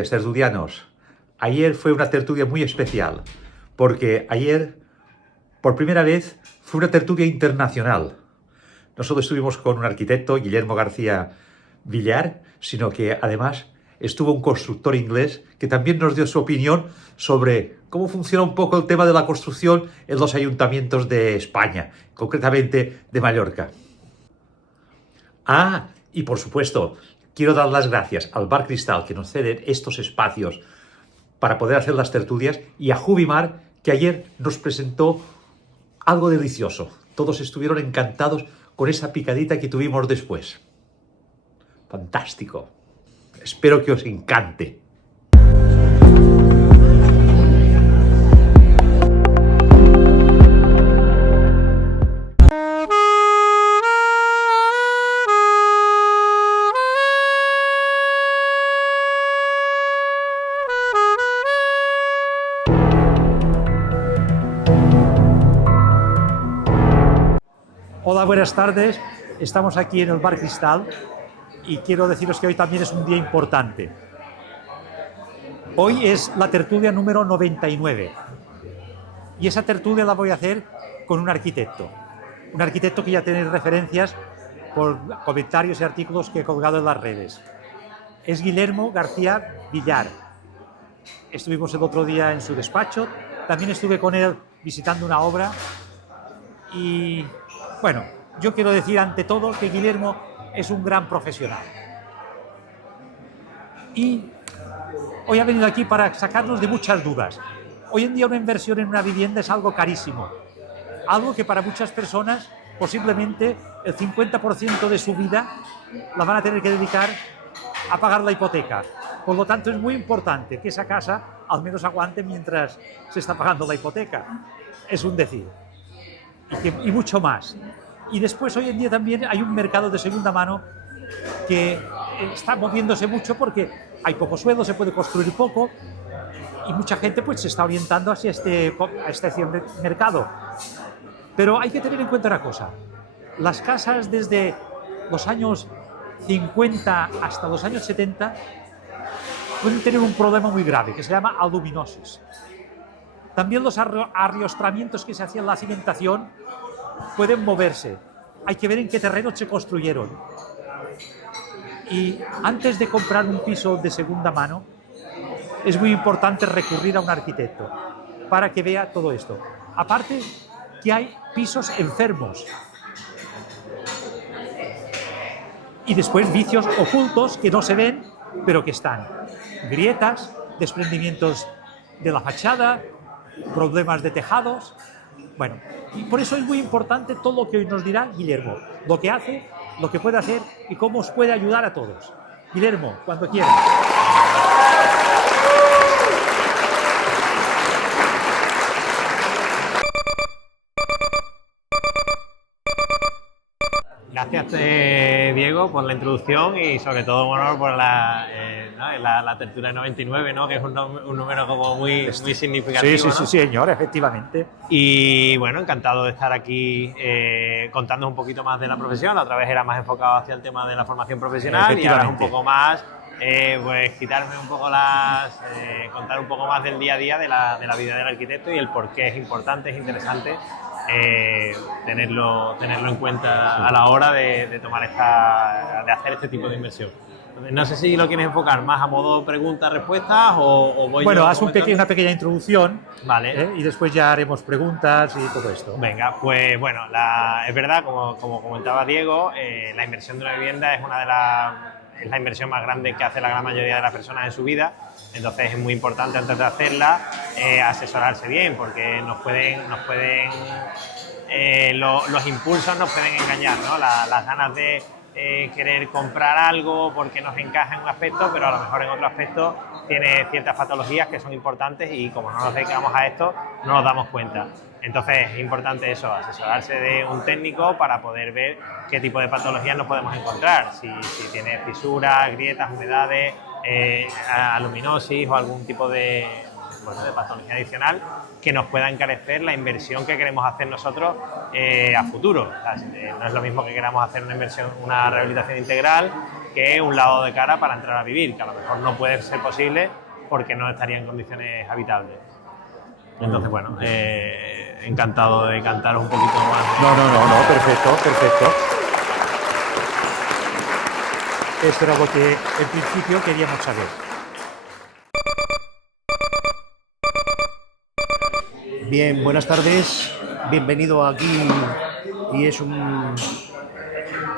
tardes, tertulianos. Ayer fue una tertulia muy especial, porque ayer, por primera vez, fue una tertulia internacional. No solo estuvimos con un arquitecto, Guillermo García Villar, sino que además estuvo un constructor inglés que también nos dio su opinión sobre cómo funciona un poco el tema de la construcción en los ayuntamientos de España, concretamente de Mallorca. Y por supuesto, quiero dar las gracias al Bar Cristal que nos cede estos espacios para poder hacer las tertulias y a Jubimar, que ayer nos presentó algo delicioso. Todos estuvieron encantados con esa picadita que tuvimos después. Fantástico. Espero que os encante. Hola, buenas tardes. Estamos aquí en el Bar Cristal y quiero deciros que hoy también es un día importante. Hoy es la tertulia número 99 y esa tertulia la voy a hacer con un arquitecto que ya tenéis referencias por comentarios y artículos que he colgado en las redes. Es Guillermo García Villar. Estuvimos el otro día en su despacho, también estuve con él visitando una obra y bueno, yo quiero decir ante todo que Guillermo es un gran profesional. Y hoy ha venido aquí para sacarnos de muchas dudas. Hoy en día una inversión en una vivienda es algo carísimo. Algo que para muchas personas posiblemente el 50% de su vida la van a tener que dedicar a pagar la hipoteca. Por lo tanto, es muy importante que esa casa al menos aguante mientras se está pagando la hipoteca. Es un decir. Y mucho más. Y después hoy en día también hay un mercado de segunda mano que está moviéndose mucho porque hay poco suelo, se puede construir poco y mucha gente pues se está orientando hacia este mercado. Pero hay que tener en cuenta una cosa: las casas desde los años 50 hasta los años 70 pueden tener un problema muy grave que se llama aluminosis. También los arriostramientos que se hacían en la cimentación pueden moverse. Hay que ver en qué terreno se construyeron. Y antes de comprar un piso de segunda mano, es muy importante recurrir a un arquitecto para que vea todo esto. Aparte que hay pisos enfermos. Y después vicios ocultos que no se ven, pero que están. Grietas, desprendimientos de la fachada, problemas de tejados. Bueno, y por eso es muy importante todo lo que hoy nos dirá Guillermo, lo que hace, lo que puede hacer y cómo os puede ayudar a todos. Guillermo, cuando quieras. Gracias, Diego, por la introducción y sobre todo un honor por la tertulia 99, ¿no? Que es un número como muy significativo. Sí, ¿no? señor, efectivamente. Y bueno, encantado de estar aquí contando un poquito más de la profesión. La otra vez era más enfocado hacia el tema de la formación profesional y ahora un poco más, pues quitarme un poco contar un poco más del día a día de la vida del arquitecto y el por qué es importante, es interesante tenerlo en cuenta a la hora de hacer este tipo de inversión. Entonces, no sé si lo quieres enfocar más a modo preguntas-respuestas o voy. Bueno, haz una pequeña introducción, vale. Y después ya haremos preguntas y todo esto. Venga, pues bueno, es verdad, como comentaba Diego, la inversión de una vivienda es la inversión más grande que hace la gran mayoría de las personas en su vida. Entonces es muy importante antes de hacerla asesorarse bien, porque los impulsos nos pueden engañar, ¿no? Las ganas de querer comprar algo porque nos encaja en un aspecto, pero a lo mejor en otro aspecto tiene ciertas patologías que son importantes y como no nos dedicamos a esto no nos damos cuenta. Entonces es importante eso, asesorarse de un técnico para poder ver qué tipo de patologías nos podemos encontrar, si tiene fisuras, grietas, humedades, aluminosis o algún tipo de patología adicional que nos pueda encarecer la inversión que queremos hacer nosotros a futuro. O sea, no es lo mismo que queramos hacer una rehabilitación integral que un lavado de cara para entrar a vivir, que a lo mejor no puede ser posible porque no estaría en condiciones habitables. Entonces, bueno, encantado de cantaros un poquito más. No, perfecto, perfecto. Esto era lo que en principio queríamos saber. Bien, buenas tardes, bienvenido aquí y es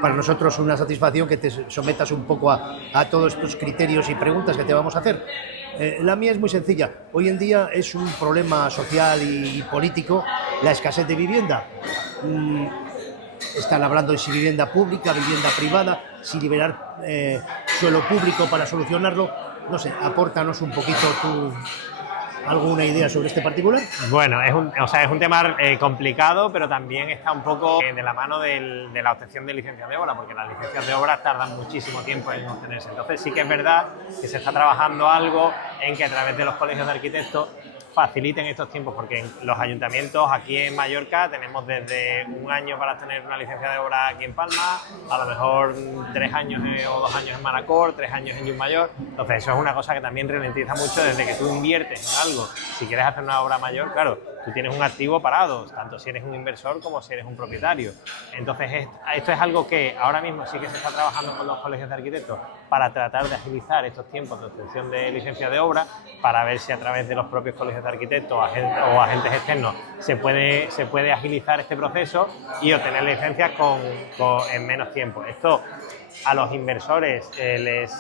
para nosotros una satisfacción que te sometas un poco a todos estos criterios y preguntas que te vamos a hacer. La mía es muy sencilla. Hoy en día es un problema social y político la escasez de vivienda. Están hablando de si vivienda pública, vivienda privada, si liberar suelo público para solucionarlo. No sé, apórtanos un poquito alguna idea sobre este particular. Bueno, es un tema complicado, pero también está un poco de la mano de la obtención de licencias de obra, porque las licencias de obra tardan muchísimo tiempo en obtenerse. Entonces sí que es verdad que se está trabajando algo en que a través de los colegios de arquitectos faciliten estos tiempos, porque en los ayuntamientos aquí en Mallorca tenemos desde un año para tener una licencia de obra aquí en Palma, a lo mejor 3 años o 2 años en Manacor, 3 años en Llucmayor. Entonces eso es una cosa que también ralentiza mucho desde que tú inviertes en algo. Si quieres hacer una obra mayor, claro, tú tienes un activo parado, tanto si eres un inversor como si eres un propietario. Entonces esto es algo que ahora mismo sí que se está trabajando con los colegios de arquitectos para tratar de agilizar estos tiempos de obtención de licencia de obra, para ver si a través de los propios colegios de arquitectos o agentes externos se puede agilizar este proceso y obtener licencias en menos tiempo. Esto a los inversores les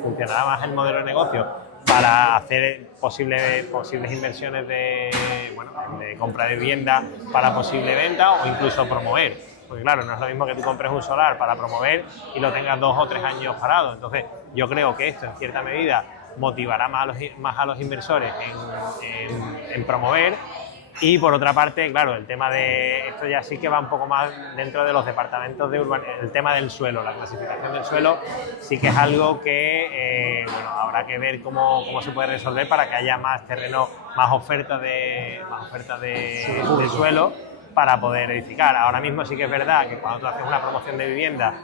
funcionará más el modelo de negocio para hacer posibles inversiones de compra de vivienda para posible venta o incluso promover. Porque claro, no es lo mismo que tú compres un solar para promover y lo tengas 2 o 3 años parado. Entonces yo creo que esto en cierta medida motivará más a los inversores en promover. Y por otra parte, claro, el tema de esto ya sí que va un poco más dentro de los departamentos de el tema del suelo, la clasificación del suelo sí que es algo que habrá que ver cómo se puede resolver para que haya más terreno, más oferta de suelo para poder edificar. Ahora mismo sí que es verdad que cuando tú haces una promoción de vivienda,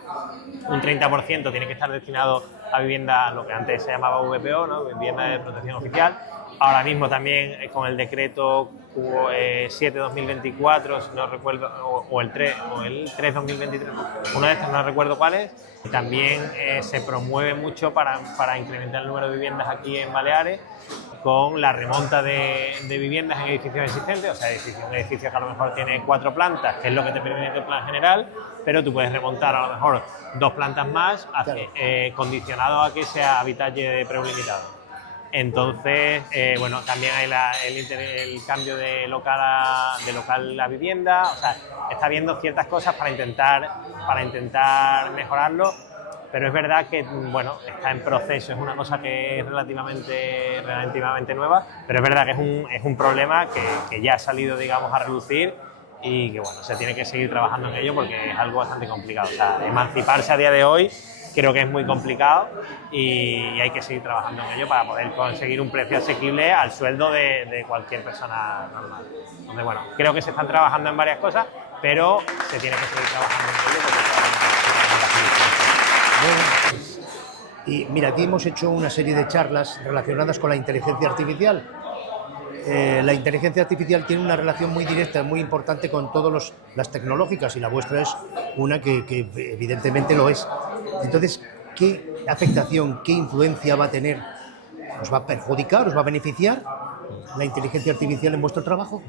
un 30% tiene que estar destinado a vivienda, lo que antes se llamaba VPO, ¿no? Vivienda de protección oficial. Ahora mismo también con el decreto 7/2024, si no recuerdo, o el 3/2023, uno de estos no recuerdo cuál es, también se promueve mucho para incrementar el número de viviendas aquí en Baleares, con la remonta de viviendas en edificios existentes, o sea, un edificio que a lo mejor tiene 4 plantas, que es lo que te permite el plan general, pero tú puedes remontar a lo mejor 2 plantas más, condicionado a que sea habitacle prelimitado. Entonces, también hay el cambio de local a vivienda, o sea, está viendo ciertas cosas para intentar mejorarlo, pero es verdad que, está en proceso, es una cosa que es relativamente nueva, pero es verdad que es un problema que ya ha salido, digamos, a relucir y que, se tiene que seguir trabajando en ello porque es algo bastante complicado. O sea, emanciparse a día de hoy creo que es muy complicado y hay que seguir trabajando en ello para poder conseguir un precio asequible al sueldo de cualquier persona normal. Entonces, creo que se están trabajando en varias cosas, pero se tiene que seguir trabajando en ello porque y mira, aquí hemos hecho una serie de charlas relacionadas con la inteligencia artificial. La inteligencia artificial tiene una relación muy directa, muy importante con todas las tecnológicas y la vuestra es una que evidentemente lo es. Entonces, ¿qué afectación, qué influencia va a tener? ¿Os va a perjudicar, os va a beneficiar la inteligencia artificial en vuestro trabajo?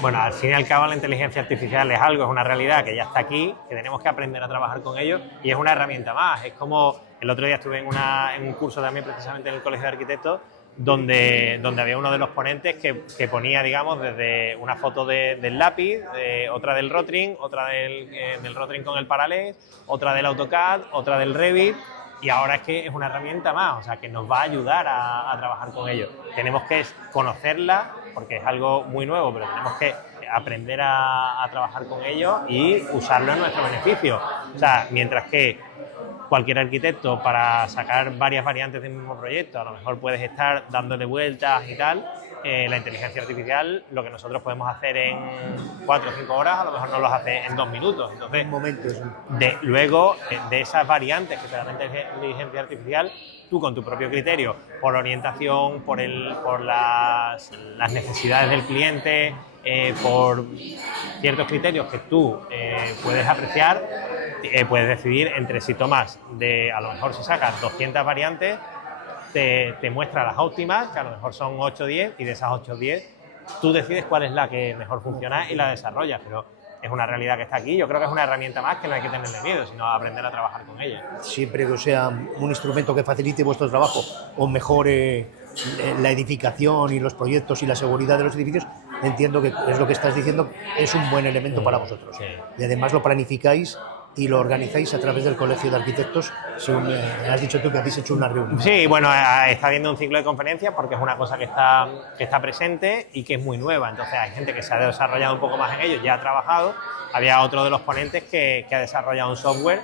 Bueno, al fin y al cabo la inteligencia artificial es una realidad que ya está aquí, que tenemos que aprender a trabajar con ello y es una herramienta más. Es como el otro día estuve en un curso también precisamente en el Colegio de Arquitectos donde había uno de los ponentes que ponía, digamos, desde una foto del lápiz, otra del Rotring, otra del Rotring con el Parallels, otra del AutoCAD, otra del Revit, y ahora es que es una herramienta más, o sea, que nos va a ayudar a trabajar con ello. Tenemos que conocerla, porque es algo muy nuevo, pero tenemos que aprender a trabajar con ello y usarlo en nuestro beneficio. O sea, mientras que cualquier arquitecto, para sacar varias variantes del mismo proyecto, a lo mejor puedes estar dándole vueltas y tal, la inteligencia artificial, lo que nosotros podemos hacer en 4 o 5 horas, a lo mejor no lo hace en 2 minutos. Entonces, Un momento. luego, de esas variantes que te da la inteligencia artificial, tú con tu propio criterio, por orientación, por las necesidades del cliente, por ciertos criterios que tú puedes apreciar, puedes decidir entre si tomas, a lo mejor si sacas 200 variantes, te muestra las óptimas, que a lo mejor son 8 o 10, y de esas 8 o 10 tú decides cuál es la que mejor funciona y la desarrollas, pero es una realidad que está aquí. Yo creo que es una herramienta más que no hay que tenerle miedo, sino aprender a trabajar con ella. Siempre que sea un instrumento que facilite vuestro trabajo o mejore la edificación y los proyectos y la seguridad de los edificios, entiendo que es lo que estás diciendo, es un buen elemento para vosotros. Sí. Y además lo planificáis y lo organizáis a través del Colegio de Arquitectos, según has dicho tú que habéis hecho una reunión. Sí, bueno, está habiendo un ciclo de conferencias porque es una cosa que está presente y que es muy nueva. Entonces hay gente que se ha desarrollado un poco más en ello, ya ha trabajado. Había otro de los ponentes que ha desarrollado un software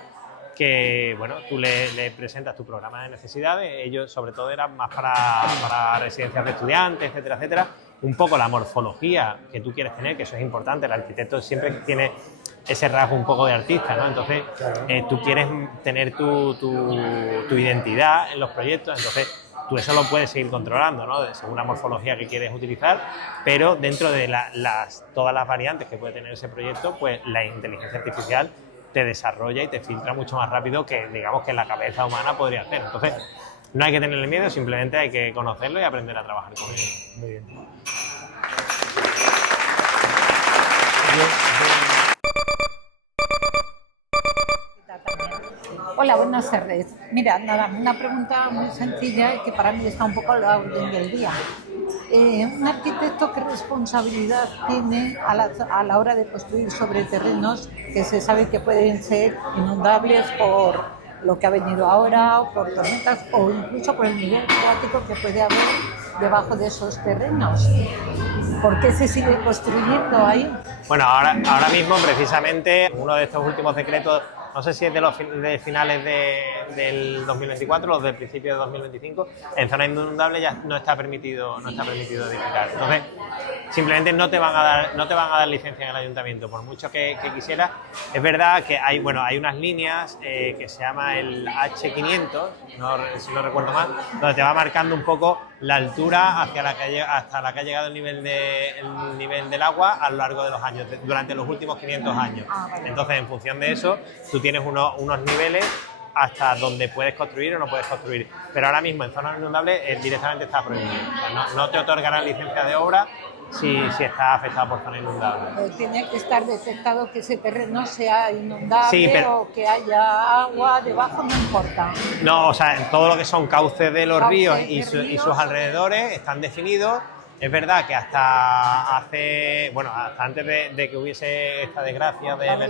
que, bueno, tú le presentas tu programa de necesidades. Ellos, sobre todo, eran más para residencias de estudiantes, etcétera, etcétera. Un poco la morfología que tú quieres tener, que eso es importante. El arquitecto siempre tiene ese rasgo un poco de artista, ¿no? Entonces, tú quieres tener tu identidad en los proyectos, entonces tú eso lo puedes seguir controlando, ¿no? Según la morfología que quieres utilizar, pero dentro de todas las variantes que puede tener ese proyecto, pues la inteligencia artificial te desarrolla y te filtra mucho más rápido que, digamos, que la cabeza humana podría hacer. Entonces, no hay que tenerle miedo, simplemente hay que conocerlo y aprender a trabajar con él. Muy bien. Hola, buenas tardes. Mira, nada, una pregunta muy sencilla y que para mí está un poco a la orden del día. ¿Un arquitecto qué responsabilidad tiene a la hora de construir sobre terrenos que se sabe que pueden ser inundables por lo que ha venido ahora, o por tormentas, o incluso por el nivel freático que puede haber debajo de esos terrenos? ¿Por qué se sigue construyendo ahí? Bueno, ahora mismo, precisamente, uno de estos últimos decretos, no sé si es de finales del 2024 o del principio de 2025, en zonas inundables ya no está permitido edificar. Entonces, simplemente no te van a dar licencia en el ayuntamiento, por mucho que quisieras. Es verdad que hay unas líneas que se llama el H500, si no recuerdo mal, donde te va marcando un poco la altura hasta la que ha llegado el nivel del agua a lo largo de los años, durante los últimos 500 años. Entonces, en función de eso, tú tienes unos niveles hasta donde puedes construir o no puedes construir. Pero ahora mismo en zonas inundables directamente está prohibido. O sea, no te otorgarán licencia de obra si está afectado por zona inundable. Tiene que estar detectado que ese terreno sea inundable, Sí, o que haya agua debajo, no importa. No, o sea, todo lo que son cauces de los Cauces ríos de y ríos. sus alrededores están definidos. Es verdad que hasta antes de que hubiese esta desgracia de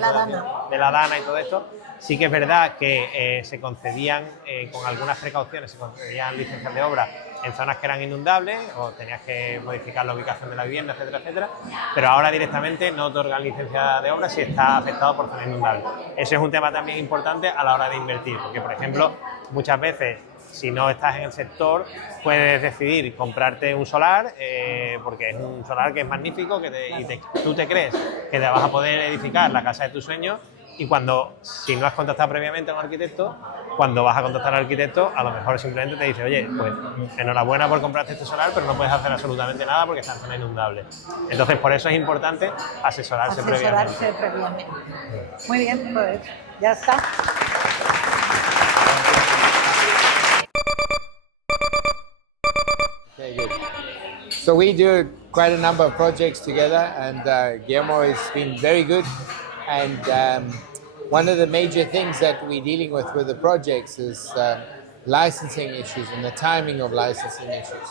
la Dana y todo esto, sí que es verdad que se concedían, con algunas precauciones, se concedían licencias de obra en zonas que eran inundables o tenías que modificar la ubicación de la vivienda, etcétera, etcétera, pero ahora directamente no otorgan licencia de obra si está afectado por zona inundable. Eso es un tema también importante a la hora de invertir, porque, por ejemplo, muchas veces, si no estás en el sector, puedes decidir comprarte un solar, porque es un solar que es magnífico, tú te crees que te vas a poder edificar la casa de tus sueños, y si no has contactado previamente a un arquitecto, cuando vas a contactar al arquitecto, a lo mejor simplemente te dice: oye, pues enhorabuena por comprarte este solar, pero no puedes hacer absolutamente nada porque está en zona inundable. Entonces, por eso es importante asesorarse previamente. Muy bien, pues ya está. Okay, good. So we do quite a number of projects together, and Guillermo has been very good. And one of the major things that we're dealing with the projects is licensing issues and the timing of licensing issues.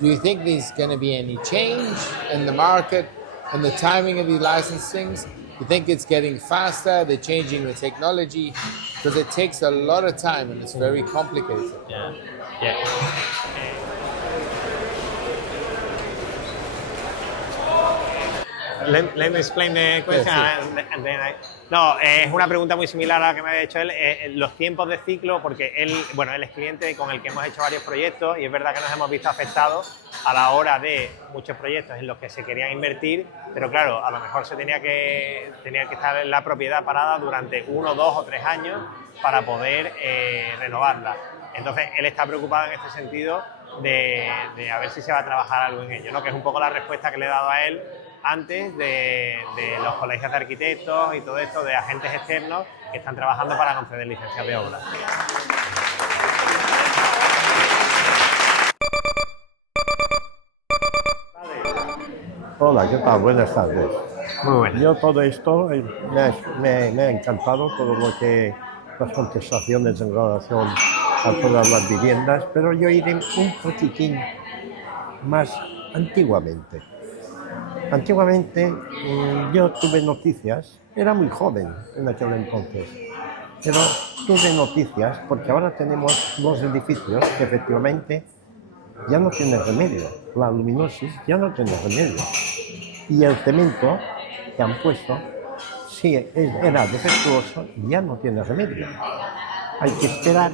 Do you think there's going to be any change in the market and the timing of these licensings? Do you think it's getting faster? They're changing the technology? Because it takes a lot of time and it's very complicated. Yeah. let me explain the question. And then no, es una pregunta muy similar a la que me había hecho él. Los tiempos de ciclo, porque él es cliente con el que hemos hecho varios proyectos y es verdad que nos hemos visto afectados a la hora de muchos proyectos en los que se querían invertir, pero claro, a lo mejor se tenía que estar en la propiedad parada durante 1, 2 o 3 años para poder renovarla. Entonces, él está preocupado en este sentido de a ver si se va a trabajar algo en ello, ¿no? Que es un poco la respuesta que le he dado a él antes de los colegios de arquitectos y todo esto, de agentes externos que están trabajando para conceder licencias de obra. Hola, ¿qué tal? Buenas tardes. Muy bueno. Yo todo esto me ha encantado, todo lo que las contestaciones en relación a todas las viviendas, pero yo iré un poquitín más antiguamente. Antiguamente yo tuve noticias, era muy joven en aquel entonces, pero tuve noticias porque ahora tenemos los edificios que efectivamente ya no tienen remedio, la luminosis ya no tiene remedio y el cemento que han puesto, si era defectuoso, ya no tiene remedio. Hay que esperar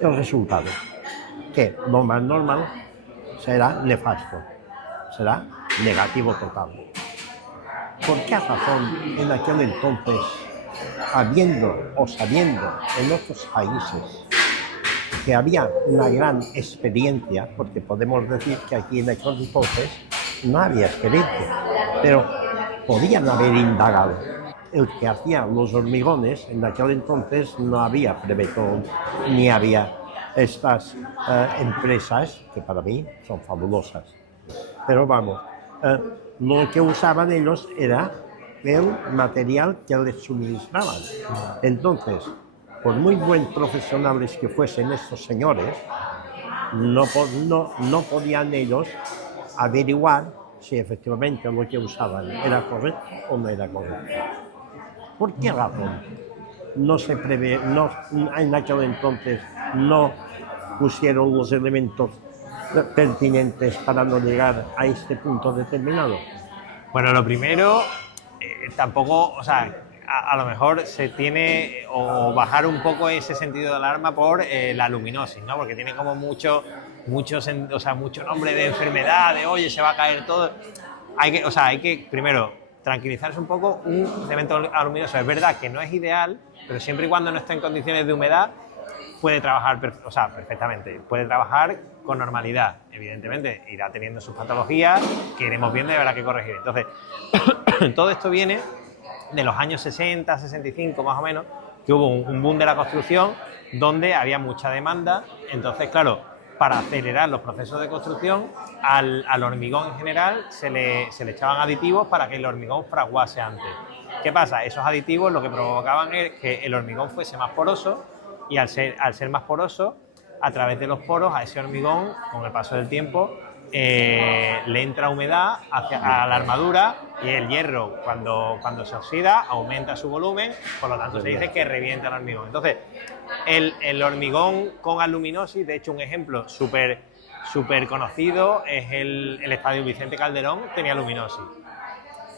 el resultado, que lo más normal será nefasto, será negativo total. ¿Por qué razón en aquel entonces, habiendo o sabiendo en otros países que había una gran experiencia, porque podemos decir que aquí en aquel entonces no había experiencia, pero podían haber indagado? El que hacía los hormigones, en aquel entonces no había Prevetón, ni había estas empresas, que para mí son fabulosas. Pero vamos, lo que usaban ellos era el material que les suministraban. Entonces, por muy buen profesionales que fuesen estos señores, no podían ellos averiguar si efectivamente lo que usaban era correcto o no era correcto. ¿Por qué razón no se prevé, en aquel entonces no pusieron los elementos pertinentes para no llegar a este punto determinado? Bueno, lo primero, tampoco, o sea, a lo mejor se tiene o bajar un poco ese sentido de alarma por la luminosis, ¿no? Porque tiene como mucho nombre de enfermedad, de oye, se va a caer todo. Hay que primero tranquilizarse un poco. Un cemento aluminoso es verdad que no es ideal, pero siempre y cuando no esté en condiciones de humedad puede trabajar perfectamente, puede trabajar con normalidad. Evidentemente irá teniendo sus patologías que iremos viendo y habrá que corregir. Entonces, todo esto viene de los años 60, 65 más o menos, que hubo un boom de la construcción donde había mucha demanda. Entonces, claro, para acelerar los procesos de construcción, al hormigón en general se le echaban aditivos para que el hormigón fraguase antes. ¿Qué pasa? Esos aditivos lo que provocaban es que el hormigón fuese más poroso y al ser más poroso, a través de los poros a ese hormigón, con el paso del tiempo, le entra humedad a la armadura y el hierro cuando se oxida aumenta su volumen, por lo tanto se dice que revienta el hormigón. Entonces, el hormigón con aluminosis, de hecho un ejemplo súper conocido es el Estadio Vicente Calderón, tenía aluminosis.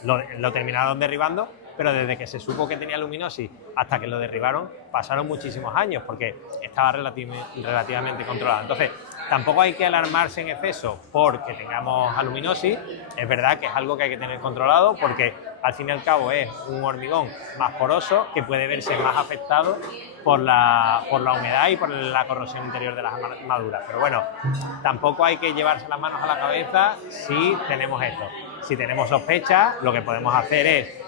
Lo terminaron derribando, pero desde que se supo que tenía aluminosis hasta que lo derribaron pasaron muchísimos años porque estaba relativamente controlado. Entonces, tampoco hay que alarmarse en exceso porque tengamos aluminosis. Es verdad que es algo que hay que tener controlado porque al fin y al cabo es un hormigón más poroso que puede verse más afectado por la humedad y por la corrosión interior de las armaduras. Pero bueno, tampoco hay que llevarse las manos a la cabeza si tenemos esto. Si tenemos sospechas, lo que podemos hacer es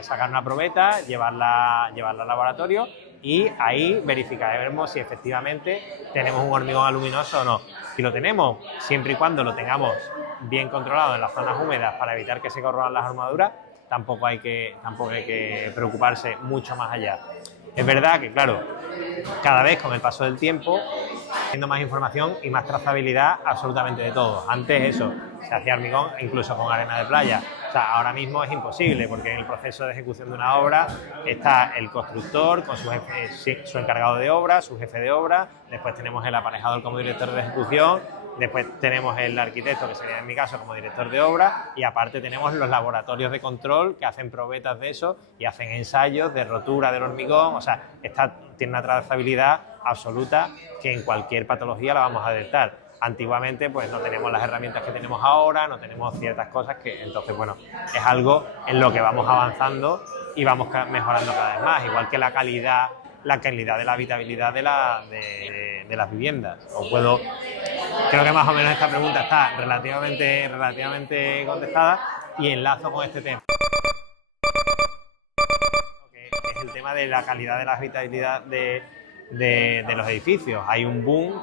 sacar una probeta, llevarla al laboratorio y ahí verificaremos si efectivamente tenemos un hormigón aluminoso o no. Si lo tenemos, siempre y cuando lo tengamos bien controlado en las zonas húmedas para evitar que se corroan las armaduras, tampoco hay que preocuparse mucho más allá. Es verdad que, claro, cada vez con el paso del tiempo, teniendo más información y más trazabilidad absolutamente de todo. Antes eso, se hacía hormigón incluso con arena de playa. O sea, ahora mismo es imposible porque en el proceso de ejecución de una obra está el constructor con su encargado de obra, su jefe de obra, después tenemos el aparejador como director de ejecución Después tenemos el arquitecto, que sería en mi caso como director de obra, y aparte tenemos los laboratorios de control que hacen probetas de eso y hacen ensayos de rotura del hormigón. O sea, tiene una trazabilidad absoluta que en cualquier patología la vamos a detectar. Antiguamente pues no tenemos las herramientas que tenemos ahora, no tenemos ciertas cosas que entonces bueno, es algo en lo que vamos avanzando y vamos mejorando cada vez más, igual que la calidad de la habitabilidad de las viviendas. Creo que más o menos esta pregunta está relativamente contestada y enlazo con este tema, que es el tema de la calidad de la habitabilidad de los edificios. Hay un boom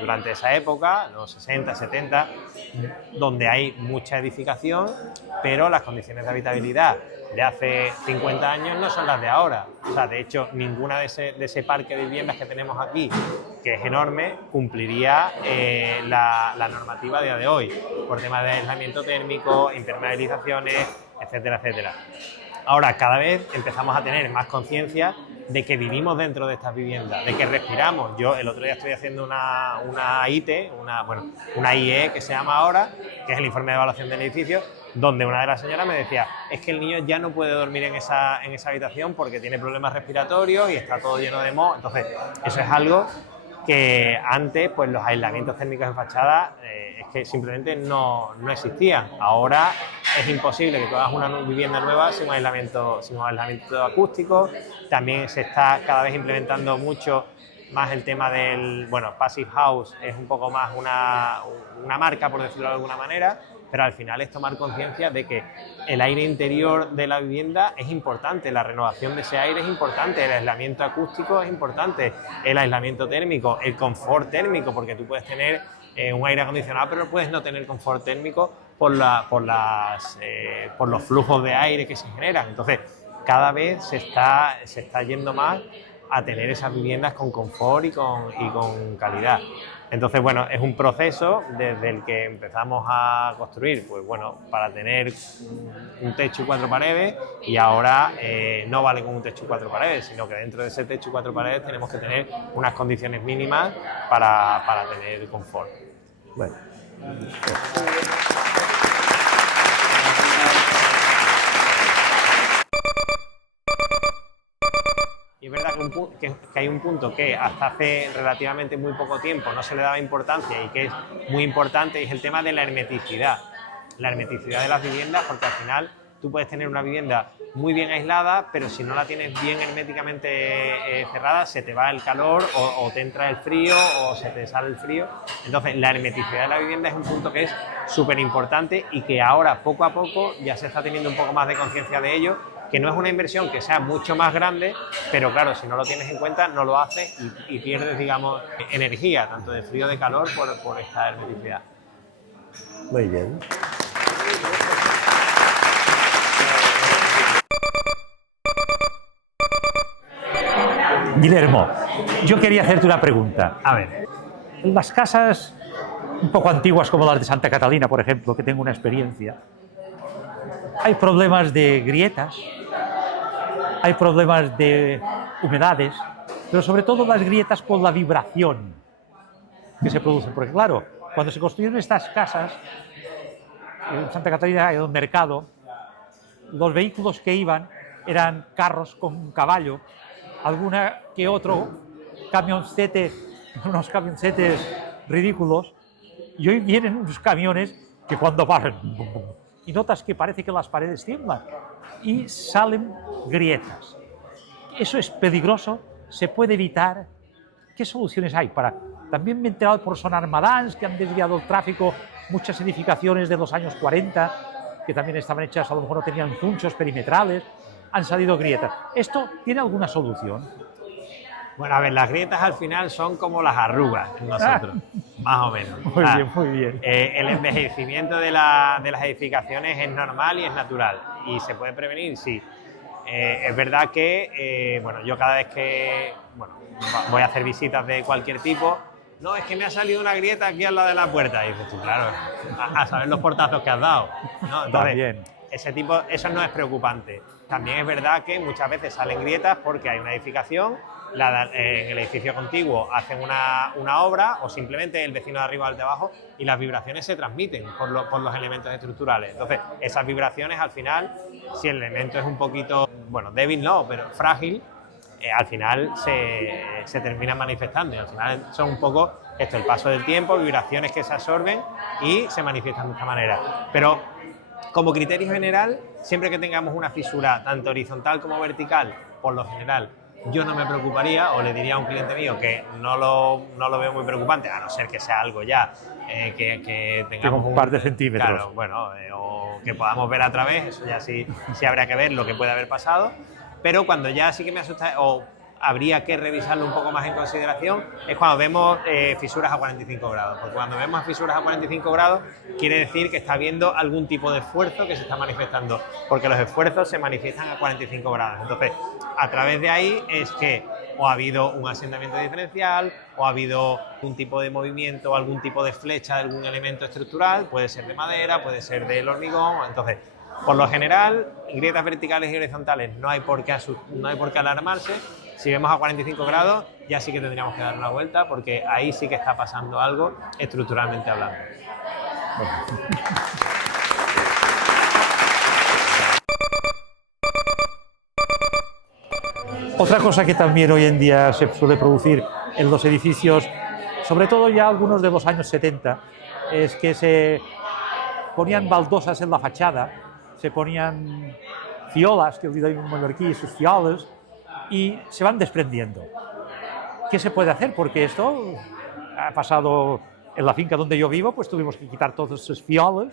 durante esa época, los 60, 70, donde hay mucha edificación, pero las condiciones de habitabilidad de hace 50 años no son las de ahora. O sea, de hecho, ninguna de ese parque de viviendas que tenemos aquí, que es enorme, cumpliría la normativa a día de hoy, por temas de aislamiento térmico, impermeabilizaciones, etcétera, etcétera. Ahora, cada vez empezamos a tener más conciencia de que vivimos dentro de estas viviendas, de que respiramos. Yo el otro día estoy haciendo una ITE, una IE que se llama ahora, que es el informe de evaluación del edificio, donde una de las señoras me decía, es que el niño ya no puede dormir en esa habitación porque tiene problemas respiratorios y está todo lleno de moho. Entonces, eso es algo que antes, pues los aislamientos térmicos en fachada es que simplemente no existían. Ahora es imposible que tú hagas una vivienda nueva sin un aislamiento acústico. También se está cada vez implementando mucho más el tema del, Passive House es un poco más una marca, por decirlo de alguna manera, pero al final es tomar conciencia de que el aire interior de la vivienda es importante, la renovación de ese aire es importante, el aislamiento acústico es importante, el aislamiento térmico, el confort térmico, porque tú puedes tener un aire acondicionado, pero puedes no tener confort térmico por los flujos de aire que se generan. Entonces, cada vez se está yendo más a tener esas viviendas con confort y con calidad. Entonces, bueno, es un proceso desde el que empezamos a construir, pues bueno, para tener un techo y 4 paredes, y ahora no vale con un techo y 4 paredes, sino que dentro de ese techo y 4 paredes tenemos que tener unas condiciones mínimas para tener confort. Bueno. Y es verdad que hay un punto que hasta hace relativamente muy poco tiempo no se le daba importancia y que es muy importante, y es el tema de la hermeticidad. La hermeticidad de las viviendas, porque al final tú puedes tener una vivienda muy bien aislada, pero si no la tienes bien herméticamente cerrada, se te va el calor o te entra el frío o se te sale el frío. Entonces, la hermeticidad de la vivienda es un punto que es súper importante y que ahora, poco a poco, ya se está teniendo un poco más de conciencia de ello, que no es una inversión que sea mucho más grande, pero claro, si no lo tienes en cuenta, no lo haces y pierdes, digamos, energía, tanto de frío o de calor, por esta hermeticidad. Muy bien. Guillermo, yo quería hacerte una pregunta. A ver. En las casas un poco antiguas como las de Santa Catalina, por ejemplo, que tengo una experiencia, hay problemas de grietas, hay problemas de humedades, pero sobre todo las grietas por la vibración que se producen. Porque claro, cuando se construyeron estas casas, en Santa Catalina, en el mercado, los vehículos que iban eran carros con un caballo, alguna que otro camioncete, unos camioncetes ridículos, y hoy vienen unos camiones que cuando paran y notas que parece que las paredes tiemblan y salen grietas. Eso es peligroso, se puede evitar. ¿Qué soluciones hay para...? También me he enterado por Son Armadans que han desviado el tráfico muchas edificaciones de los años 40, que también estaban hechas, a lo mejor no tenían zunchos perimetrales, han salido grietas. ¿Esto tiene alguna solución? Bueno, a ver, las grietas al final son como las arrugas en nosotros, más o menos. Muy bien, muy bien. El envejecimiento de las edificaciones es normal y es natural. ¿Y se puede prevenir? Sí. Es verdad que, yo cada vez que voy a hacer visitas de cualquier tipo, no, es que me ha salido una grieta aquí al lado de la puerta. Y dices tú, claro, a saber los portazos que has dado, ¿no? Entonces, eso no es preocupante. También es verdad que muchas veces salen grietas porque hay una edificación, en el edificio contiguo hacen una obra o simplemente el vecino de arriba o el de abajo y las vibraciones se transmiten por los elementos estructurales. Entonces, esas vibraciones al final, si el elemento es un poquito, bueno, débil no, pero frágil, al final se terminan manifestando y al final son un poco esto, el paso del tiempo, vibraciones que se absorben y se manifiestan de esta manera. Pero como criterio general, siempre que tengamos una fisura tanto horizontal como vertical, por lo general, yo no me preocuparía o le diría a un cliente mío que no lo veo muy preocupante, a no ser que sea algo ya que tengamos un par de centímetros. Claro, bueno, o que podamos ver a través, eso ya sí habría que ver lo que puede haber pasado, pero cuando ya sí que me asusta o habría que revisarlo un poco más en consideración es cuando vemos fisuras a 45 grados, porque cuando vemos fisuras a 45 grados quiere decir que está habiendo algún tipo de esfuerzo que se está manifestando, porque los esfuerzos se manifiestan a 45 grados. Entonces, a través de ahí es que o ha habido un asentamiento diferencial o ha habido un tipo de movimiento o algún tipo de flecha de algún elemento estructural, puede ser de madera, puede ser del hormigón. Entonces, por lo general, grietas verticales y horizontales no hay por qué alarmarse. Si vemos a 45 grados, ya sí que tendríamos que dar una vuelta porque ahí sí que está pasando algo estructuralmente hablando. Otra cosa que también hoy en día se suele producir en los edificios, sobre todo ya algunos de los años 70, es que se ponían baldosas en la fachada, se ponían fiolas, que olvidé en mallorquí, sus fioles, y se van desprendiendo. ¿Qué se puede hacer? Porque esto ha pasado en la finca donde yo vivo, pues tuvimos que quitar todos esos fioles,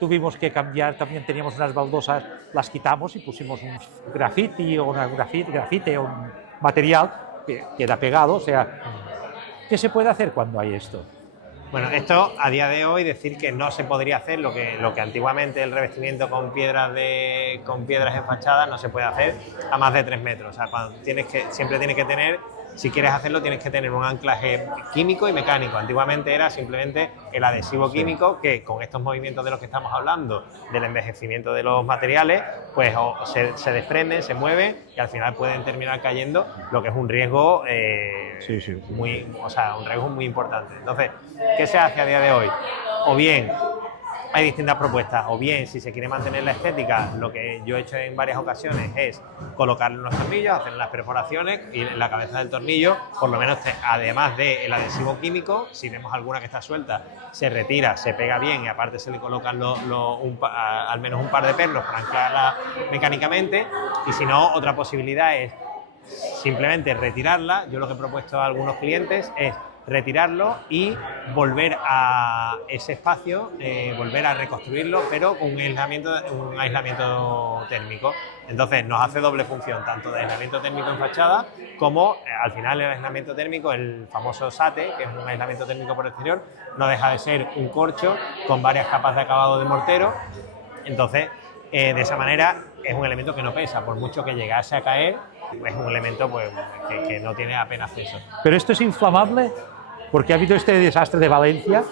tuvimos que cambiar, también teníamos unas baldosas, las quitamos y pusimos un grafiti o grafite o un material que queda pegado. O sea, ¿qué se puede hacer cuando hay esto? Bueno, esto a día de hoy decir que no se podría hacer lo que antiguamente el revestimiento con piedras en fachada no se puede hacer a más de 3 metros. O sea, siempre tienes que tener, si quieres hacerlo, tienes que tener un anclaje químico y mecánico. Antiguamente era simplemente el adhesivo químico que con estos movimientos de los que estamos hablando, del envejecimiento de los materiales, pues se desprenden, se mueven y al final pueden terminar cayendo, lo que es un riesgo un riesgo muy importante. Entonces, ¿qué se hace a día de hoy? O bien hay distintas propuestas, o bien si se quiere mantener la estética, lo que yo he hecho en varias ocasiones es colocarle unos tornillos, hacer las perforaciones y en la cabeza del tornillo, por lo menos además del adhesivo químico, si vemos alguna que está suelta, se retira, se pega bien y aparte se le colocan al menos un par de pernos para anclarla mecánicamente. Y si no, otra posibilidad es simplemente retirarla. Yo lo que he propuesto a algunos clientes es retirarlo y volver a ese espacio, volver a reconstruirlo, pero con un aislamiento térmico. Entonces nos hace doble función, tanto de aislamiento térmico en fachada como al final el aislamiento térmico, el famoso SATE, que es un aislamiento térmico por exterior, no deja de ser un corcho con varias capas de acabado de mortero. Entonces, de esa manera es un elemento que no pesa, por mucho que llegase a caer, es un elemento pues, que no tiene apenas peso. Pero esto es inflamable porque ha habido este desastre de Valencia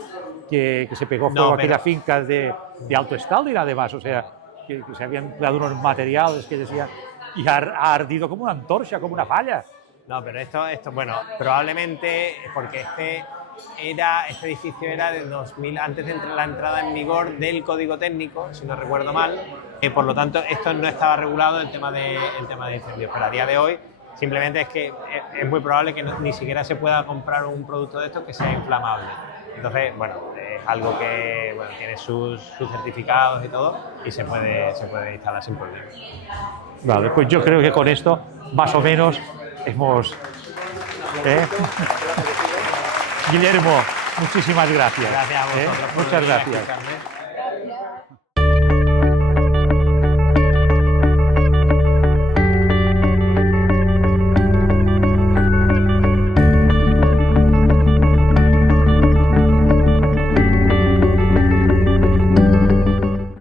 que se pegó fuego a aquellas fincas de alto estado y además, o sea, que se habían empleado unos materiales que decían y ha ardido como una antorcha, como una falla. No, pero esto bueno, probablemente porque este edificio era de 2000, antes de la entrada en vigor del Código Técnico, si no recuerdo mal, por lo tanto esto no estaba regulado el tema de incendios, pero a día de hoy simplemente es que es muy probable que ni siquiera se pueda comprar un producto de estos que sea inflamable. Entonces, bueno, es algo que tiene sus certificados y todo y se puede instalar sin problema. Vale, pues yo creo que con esto más o menos hemos... Guillermo, muchísimas gracias. Gracias a vosotros. Muchas gracias.